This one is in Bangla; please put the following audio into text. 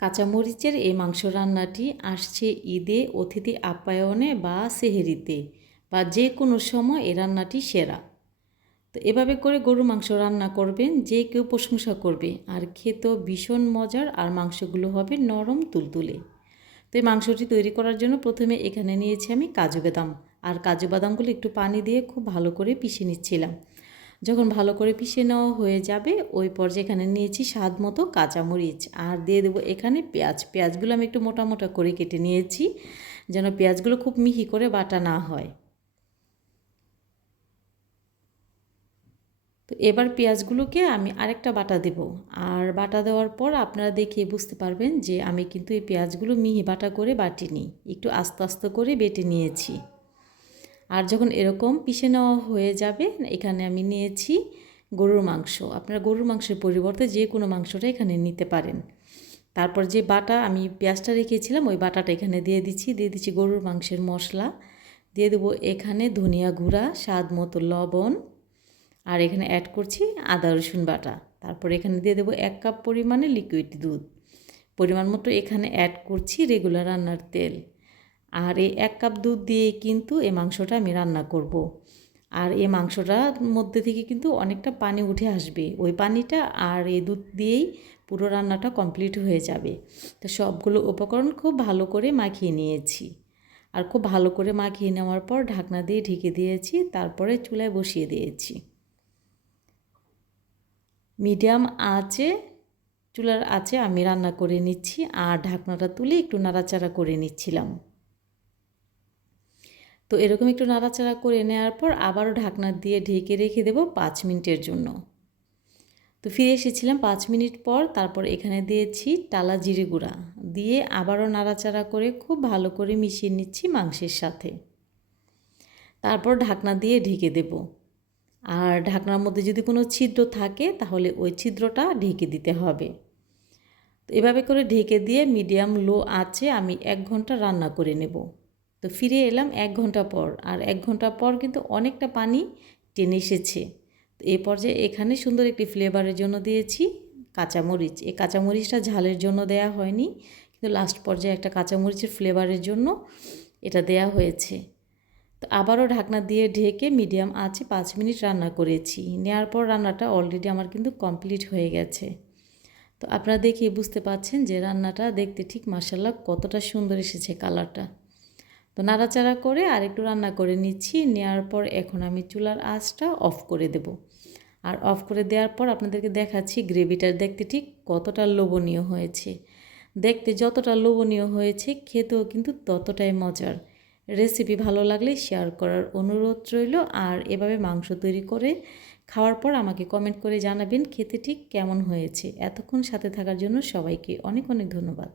কাঁচামরিচের এই মাংস রান্নাটি আসছে ঈদে, অতিথি আপ্যায়নে বা সেহেরিতে বা যে কোনো সময় এই রান্নাটি সেরা। তো এভাবে করে গরু মাংস রান্না করবেন, যে কেউ প্রশংসা করবে। আর খেতেও ভীষণ মজার আর মাংসগুলো হবে নরম তুলতুলে। তো এই মাংসটি তৈরি করার জন্য প্রথমে এখানে নিয়েছি আমি কাজু বাদাম। আর কাজু বাদামগুলো একটু পানি দিয়ে খুব ভালো করে পিষে নিচ্ছিলাম। যখন ভালো করে পিষে নেওয়া হয়ে যাবে, ওই পর্যায়ে এখানে নিয়েছি স্বাদ মতো কাঁচামরিচ। আর দিয়ে দেবো এখানে পেঁয়াজ। পেঁয়াজগুলো আমি একটু মোটা মোটা করে কেটে নিয়েছি, যেন পেঁয়াজগুলো খুব মিহি করে বাটা না হয়। তো এবার পেঁয়াজগুলোকে আমি আরেকটা বাটা দেব। আর বাটা দেওয়ার পর আপনারা দেখে বুঝতে পারবেন যে আমি কিন্তু এই পেঁয়াজগুলো মিহি বাটা করে বাটিনি। একটু আস্তে আস্তে করে বেটে নিয়েছি। আর যখন এরকম পিষে নেওয়া হয়ে যাবে, এখানে আমি নিয়েছি গরুর মাংস। আপনারা গরুর মাংসের পরিবর্তে যে কোনো মাংসটা এখানে নিতে পারেন। তারপর যে বাটা, আমি পেঁয়াজটা রেখেছিলাম, ওই বাটাটা এখানে দিয়ে দিচ্ছি। দিয়ে দিচ্ছি গরুর মাংসের মশলা। দিয়ে দেবো এখানে ধনিয়া গুঁড়া, স্বাদ মতো লবণ। আর এখানে অ্যাড করছি আদা, রসুন বাটা। তারপর এখানে দিয়ে দেবো এক কাপ পরিমাণে লিকুইড দুধ। পরিমাণ মতো এখানে অ্যাড করছি রেগুলার রান্নার তেল। আর এই এক কাপ দুধ দিয়ে কিন্তু এই মাংসটা আমি রান্না করব। আর এই মাংসটার মধ্যে থেকে কিন্তু অনেকটা পানি উঠে আসবে। ওই পানিটা আর এই দুধ দিয়েই পুরো রান্নাটা কমপ্লিট হয়ে যাবে। তো সবগুলো উপকরণ খুব ভালো করে মাখিয়ে নিয়েছি। আর খুব ভালো করে মাখিয়ে নেওয়ার পর ঢাকনা দিয়ে ঢেকে দিয়েছি, তারপরে চুলায় বসিয়ে দিয়েছি। মিডিয়াম আঁচে, চুলার আঁচে আমি রান্না করে নিচ্ছি, আর ঢাকনাটা তুলে একটু নাড়াচাড়া করে নিচ্ছিলাম। তো এরকম একটু নাড়াচাড়া করে নেওয়ার পর আবারও ঢাকনা দিয়ে ঢেকে রেখে দেবো পাঁচ মিনিটের জন্য। তো ফিরে এসেছিলাম পাঁচ মিনিট পর, তারপর এখানে দিয়েছি টালা জিরে গুঁড়া। দিয়ে আবারও নাড়াচাড়া করে খুব ভালো করে মিশিয়ে নিচ্ছি মাংসের সাথে। তারপর ঢাকনা দিয়ে ঢেকে দেব। আর ঢাকনার মধ্যে যদি কোনো ছিদ্র থাকে, তাহলে ওই ছিদ্রটা ঢেকে দিতে হবে। তো এভাবে করে ঢেকে দিয়ে মিডিয়াম লো আঁচে আমি এক ঘণ্টা রান্না করে নেব। তো ফিরে এলাম এক ঘণ্টা পর। আর এক ঘণ্টা পর কিন্তু অনেকটা পানি টেনে এসেছে। তো এই পর্যায়ে এখানে সুন্দর একটি ফ্লেভারের জন্য দিয়েছি কাঁচামরিচ। এই কাঁচামরিচটা ঝালের জন্য দেয়া হয়নি, কিন্তু লাস্ট পর্যায়ে একটা কাঁচামরিচের ফ্লেভারের জন্য এটা দেয়া হয়েছে। তো আবারও ঢাকনা দিয়ে ঢেকে মিডিয়াম আঁচে পাঁচ মিনিট রান্না করেছি। নেওয়ার পর রান্নাটা অলরেডি আমার কিন্তু কমপ্লিট হয়ে গেছে। তো আপনারা দেখে বুঝতে পাচ্ছেন যে রান্নাটা দেখতে ঠিক মাসাল্লাহ কতটা সুন্দর এসেছে কালারটা তো নাড়াচাড়া করে আর একটু রান্না করে নিচ্ছি। নেওয়ার পর এখন আমি চুলার আঁচটা অফ করে দেব। আর অফ করে দেওয়ার পর আপনাদেরকে দেখাচ্ছি গ্রেভিটা দেখতে ঠিক কতটা লোভনীয় হয়েছে। দেখতে যতটা লোভনীয় হয়েছে, খেতেও কিন্তু ততটাই মজার। রেসিপি ভালো লাগলে শেয়ার করার অনুরোধ রইল। আর এভাবে মাংস তৈরি করে খাওয়ার পর আমাকে কমেন্ট করে জানাবেন খেতে ঠিক কেমন হয়েছে। এতক্ষণ সাথে থাকার জন্য সবাইকে অনেক অনেক ধন্যবাদ।